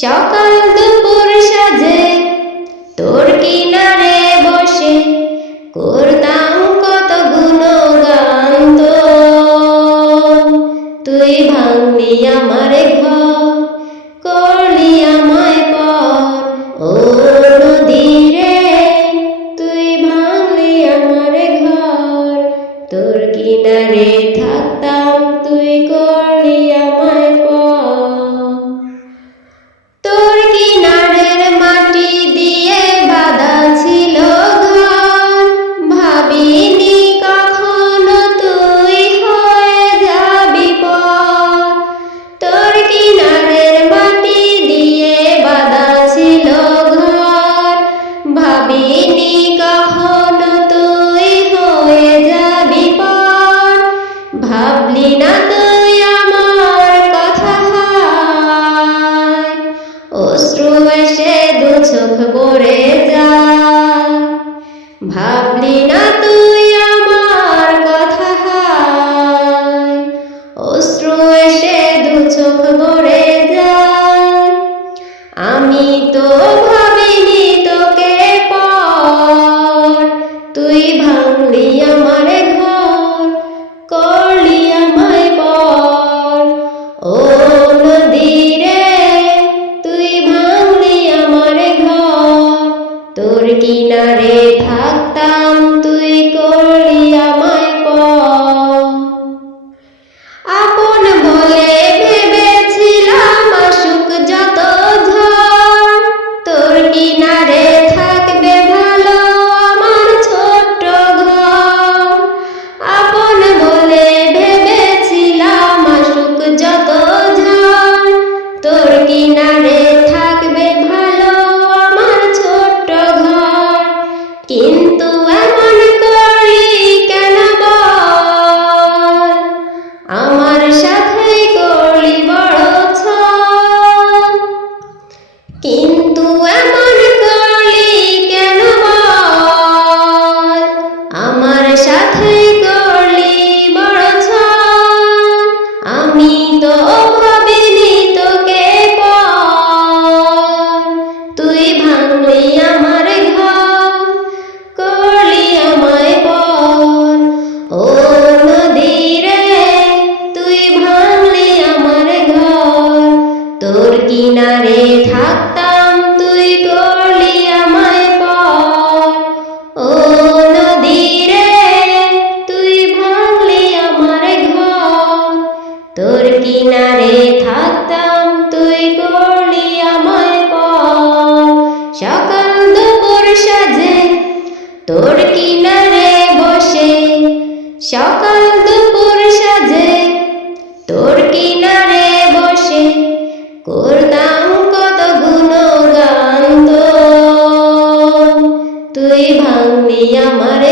সকাল দুপুর সাজে তোর কিনারে বসে করতাম কত গুণগান তোর। তুই ভাঙলি আমার ঘর, করলি আমায় পর, ও নদী রে তুই ভাঙলি আমার ঘর। তোর কিনারে থাকতাম, তুই করলি আমায় পর। তোর কিনারের মাটি দিয়ে বাঁধা ছিল ঘর, ভাবিনি কখনো তুই হয়ে যাবি পর। তোর কিনারের মাটি দিয়ে বাঁধা ছিল ঘর, ভাবিনি কখনো তুই হয়ে যাবি পর। ভাবলি না তুই আমার কথা, অশ্রু এসে দু চোখ ভরে যায়। ভাবলি না তুই আমার কথা, অশ্রু এসে দু চোখ ভরে যায়। আমি তো ভাবিনি তোকে পর, তুই ভাঙলি আমার ঘর, করলি আমায় পর। ও নদী রে তুই ভাঙলি আমার ঘর, তোর কিনারে থাকতাম, তুই করলি আমায় পর। আপন বলে ভেবেছিলাম আসুক যত ঝড়, তোর কিনারে থাকবে ভালো আমার ছোট্ট ঘর। আপন বলে ভেবেছিলাম আসুক যত ঝড়, তোর কিনারে থাকবে ভালো আমার ছোট্ট ঘর। কিন্তু এমন করলি কেন বল, আমার সাথে করলি বড় ছল। কিন্তু এমন করলি কেন বল, আমার সাথে করলি বড় ছল। আমি তো ভাবিনি তোকে পর, তুই ভাঙলি আমার ঘর, করলি আমায় পর। ও নদী রে তুই ভাঙলি আমার ঘর, তোর কিনারে থাকতাম, তুই করলি আমায় পর। ও নদী রে তুই ভাঙলি আমার ঘর, তোর কিনারে থাকতাম, তুই করলি আমায় পর। সকাল দুপুর সাজে তোর কিনারে বসে, সকাল দুপুর সাজে তোর কিনারে বসে করতাম কত গুণগান তোর। তুই ভাঙলি আমার